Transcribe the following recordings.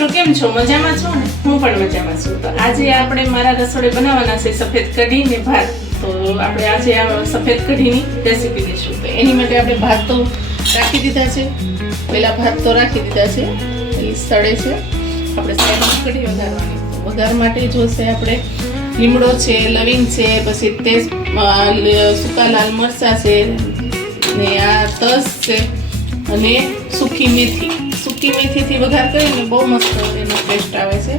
મિત્રો કેમ છો? મજામાં છો ને? હું પણ મજામાં છું. તો આજે આપણે મારા રસોડે બનાવવાના છે સફેદ કઢી ને ભાત. તો આપણે આજે આ સફેદ કઢીની રેસીપી લઈશું. તો એની માટે આપણે ભાત તો રાખી દીધા છે. પહેલા ભાત તો રાખી દીધા છે, એ સડે છે. આપણે સાઈડમાં કઢી વઘારવાની. વઘાર માટે જોશે આપણે લીમડો છે, લવિંગ છે, પછી તેજ, સૂકા લાલ મરચાં છે, ને આ તજ છે અને સૂકી મેથી. સૂકી મેથીથી વઘાર કરીને બહુ મસ્ત એનો ટેસ્ટ આવે છે.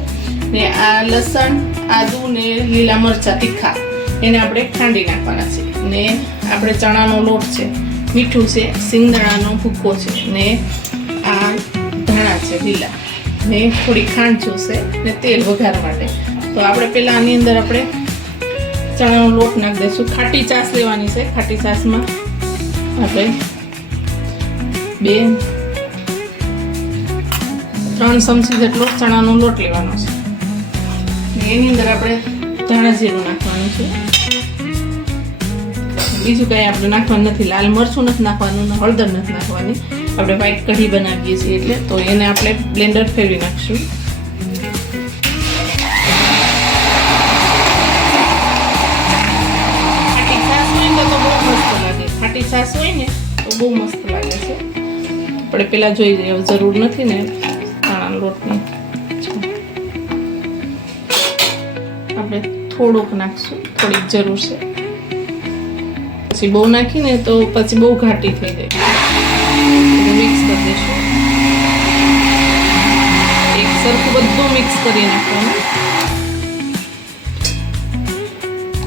ને આ લસણ, આદુ ને લીલા મરચાં તીખા એને આપણે ખાંડી નાખવાના છે. ને આપણે ચણાનો લોટ છે, મીઠું છે, સિંગદાણાનો ભૂકો છે, ને આ ધાણા છે લીલા, ને થોડી ખાંડ જોશે ને તેલ વઘાર માટે. તો આપણે પહેલાં આની અંદર આપણે ચણાનો લોટ નાખી દઈશું. ખાટી છાશ લેવાની છે. ખાટી છાશમાં આપણે 2-3 ચમચી જેટલો ચણાનો લોટ લેવાનો છે. એની અંદર આપણે ધાણા જીરું નાખવાનું છે. બીજું કંઈ આપણે નાખવાનું નથી. લાલ મરચું નથી નાખવાનું, હળદર નથી નાખવાની. આપણે વ્હાઈટ કઢી બનાવીએ છીએ એટલે. તો એને આપણે બ્લેન્ડર ફેરવી નાખશું. ખાટી છાશ હોય ને તો બહુ મસ્ત લાગે છે. આપણે પેલા જોઈ લઈએ, જરૂર નથી ને ચણાના લોટની. આપણે થોડુંક નાખશું, થોડીક જરૂર છે. પછી બહુ નાખીને તો પછી બહુ ઘાટી થઈ જાય. મિક્સ કરી દઈશું. એક સરખું બધું મિક્સ કરી નાખવાનું.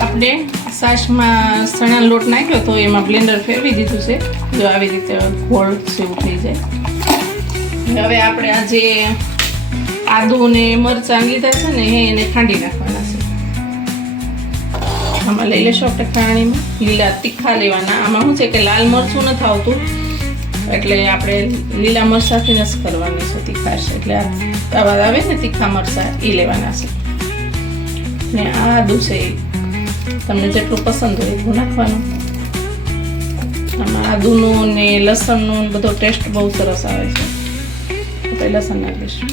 આપણે છાશમાં ચણાનો લોટ નાખ્યો તો એમાં બ્લેન્ડર ફેરવી દીધું છે. જો આવી રીતે ગોળ જેવું થઈ જાય. હવે આપણે આ જે આદુ ને મરચાં લીધા છે ને એને ખાંડી નાખવાના છે. આમાં લઈ લેશું આપણે ખાણીમાં. લીલા તીખા લેવાના. આમાં શું છે કે લાલ મરચું નથી આવતું, એટલે આપણે લીલા મરચાંથી જ કરવાની છે તીખાશ. એટલે આવા આવે ને તીખા મરચાં એ લેવાના છે. ને આ આદુ છે, તમને જેટલું પસંદ હોય એટલું નાખવાનું. આમાં આદુનું ને લસણનું બધો ટેસ્ટ બહુ સરસ આવે છે. આપણે લસણ નાખીશું.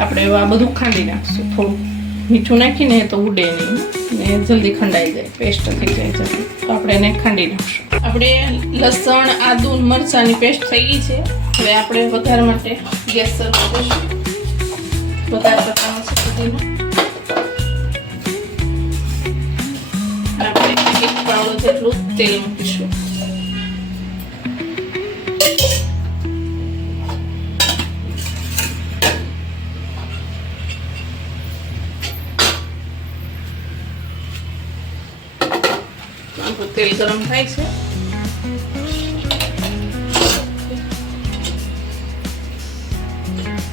આપણે આ બધું ખાંડી નાખશું. થોડું મીઠું નાખીને તો ઉડે નહીં ને જલ્દી ખંડાઈ જાય, પેસ્ટ થઈ જાય જલ્દી. તો આપણે એને ખાંડી નાખશું. આપણે લસણ, આદુ, મરચાંની પેસ્ટ થઈ ગઈ છે. હવે આપણે વઘાર માટે ગેસ શરૂ કરીશું. વઘાર કરવાનો છે સુધીનો. આપણે 1 પાવડો જેટલું તેલ મૂકીશું. તેલ ગરમ થાય છે.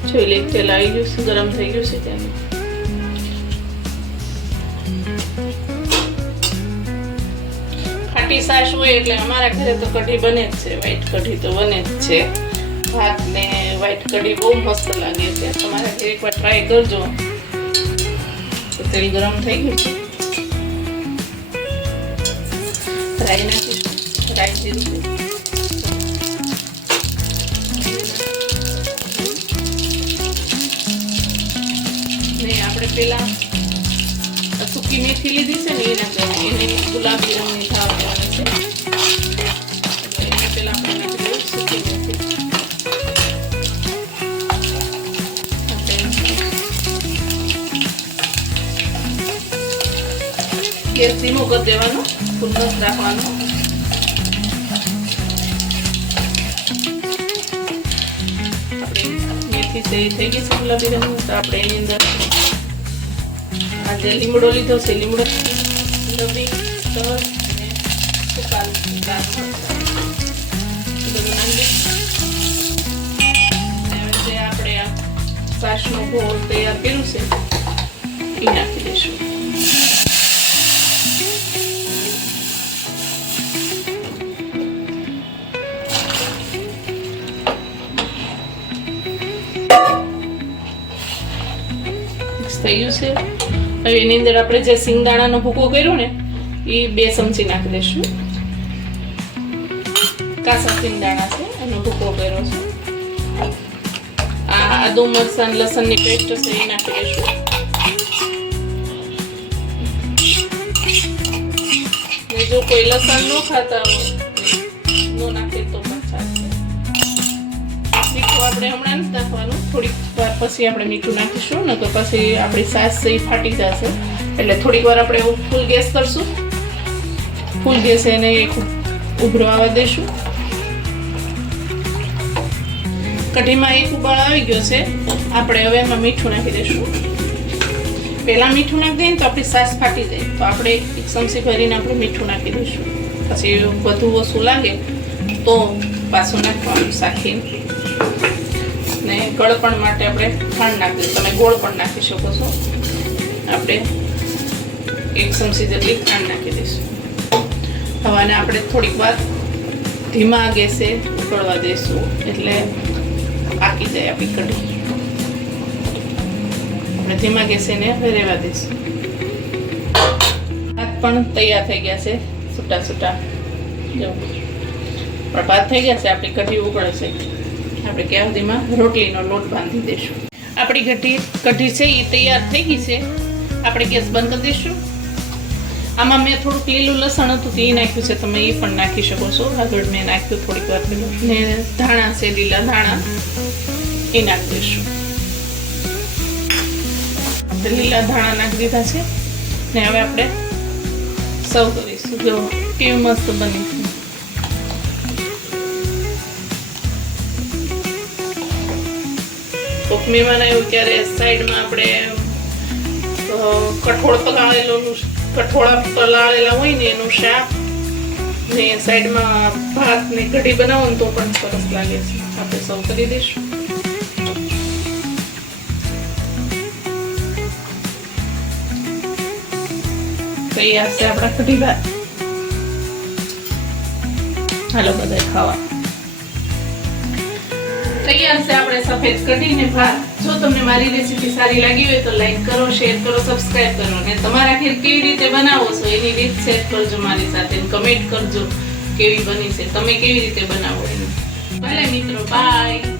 જોઈ લે, તેલ આવી ગયું છે, ગરમ થઈ ગયું છે. તેનું ખાટી છાશ હોય એટલે અમારા ઘરે તો કઢી બને જ છે. વ્હાઈટ કઢી તો બને જ છે. ભાત ને વ્હાઈટ કઢી બહુ મસ્ત લાગે છે. તમારે એકવાર ટ્રાય કરજો. તો તેલ ગરમ થઈ ગયું છે. રાઈ નાખીશું. રાઈ જીરું ને આપણે પેલા સૂકી મેથી લીધી છે ને એ નાખવાની. એને ગુલાબી રંગની થાવ દેવાની છે. એને પેલા આપણે નાખી દઈએ સૂકી મેથી. ગેસ ધીમો કરી દેવાનો, ફૂલ નથી રાખવાનો. આપણે મેથી થઈ ગઈ છે ગુલાબી રંગની. તો આપણે એની અંદર આ જે લીમડો લીધો છે, લીમડો, લવિંગ, તજ અને સૂકા લાલ મરચાં બધું નાખી. જે આપણે આ છાશનો ઘોળ તૈયાર કર્યું છે એ નાખી દઈશું. થઈ ગયું છે. હવે એની અંદર આપણે જે સિંગદાણાનો ભૂકો કર્યો ને એ 2 ચમચી નાખી દઈશું. કાચા સિંગદાણા છે એનો ભૂકો કર્યો છે. આ આદુ મરચાં લસણની પેસ્ટ છે એ નાખી દઈશું. જો કોઈ લસણ ન ખાતા હોય નો નાખે તો પણ ચાલશે. મીઠું આપણે હમણાં નથી નાખવાનું, થોડીક વાર પછી આપણે મીઠું નાખીશું ને તો પછી આપણી સાસ એ ફાટી જશે. એટલે થોડીક વાર આપણે ફૂલ ગેસ કરશું. ફૂલ ગેસ એને ઉભરો આવવા દઈશું. કઢીમાં એક ઉબાળ આવી ગયો છે. આપણે હવે એમાં મીઠું નાખી દઈશું. પહેલા મીઠું નાખી દઈએ તો આપણી સાસ ફાટી જાય, તો આપણે એક ચમચી ભરીને આપણે મીઠું નાખી દઈશું. પછી વધુ ઓછું લાગે તો પાછું નાખવાનું શાખીને. ને ગળપણ માટે આપણે ખાંડ નાખી દઈશું. તમે ગોળ પણ નાખી શકો છો. આપણે એક ચમચી જેટલી ખાંડ નાખી દઈશું. હવે આને આપણે થોડીક વાર ધીમા ગેસે ઉકળવા દઈશું, એટલે પાકી જાય આપણી કઢી. આપણે ધીમા ગેસે એને રહેવા દઈશું. ભાત પણ તૈયાર થઈ ગયા છે, છૂટા છૂટા જો પણ ભાત થઈ ગયા છે. આપણી કઢી ઉકળે છે. આપણે ક્યાં સુધીમાં રોટલીનો લોટ બાંધી દઈશું. આપણી કઢી છે એ તૈયાર થઈ ગઈ છે. આપણે ગેસ બંધ કરી દઈશું. આમાં મેં થોડુંક લીલું લસણ હતું તે નાખ્યું છે, તમે એ પણ નાખી શકો છો. આગળ મેં નાખ્યું થોડીક વાર પહેલાં. ને ધાણા છે, લીલા ધાણા એ નાખી દઈશું. આપણે લીલા ધાણા નાખી દીધા છે ને હવે આપણે સર્વ કરીશું. જો કેવી મસ્ત બની છે. કોકમીમાં એવું ક્યારે સાઈડમાં આપણે કઠોળ પલાળેલા હોય ને એનું શાક ને સાઈડમાં ભાત ને કઢી બનાવો ને તો પણ સરસ લાગે છે. આપણે સર્વ કરી દઈશું. તૈયાર છે આપણા કઢી ભાત. હાલો બધા ખાવા. તૈયાર છે આપણે સફેદ કઢી ને ભાત. જો તમને મારી રેસીપી સારી લાગી હોય તો લાઈક કરો, શેર કરો, સબસ્ક્રાઇબ કરો. અને તમારા ઘરે કેવી રીતે બનાવો છો એની રીત શેર કરજો મારી સાથે. કમેન્ટ કરજો કેવી બની છે, તમે કેવી રીતે બનાવો એનું. ભલે મિત્રો, બાય.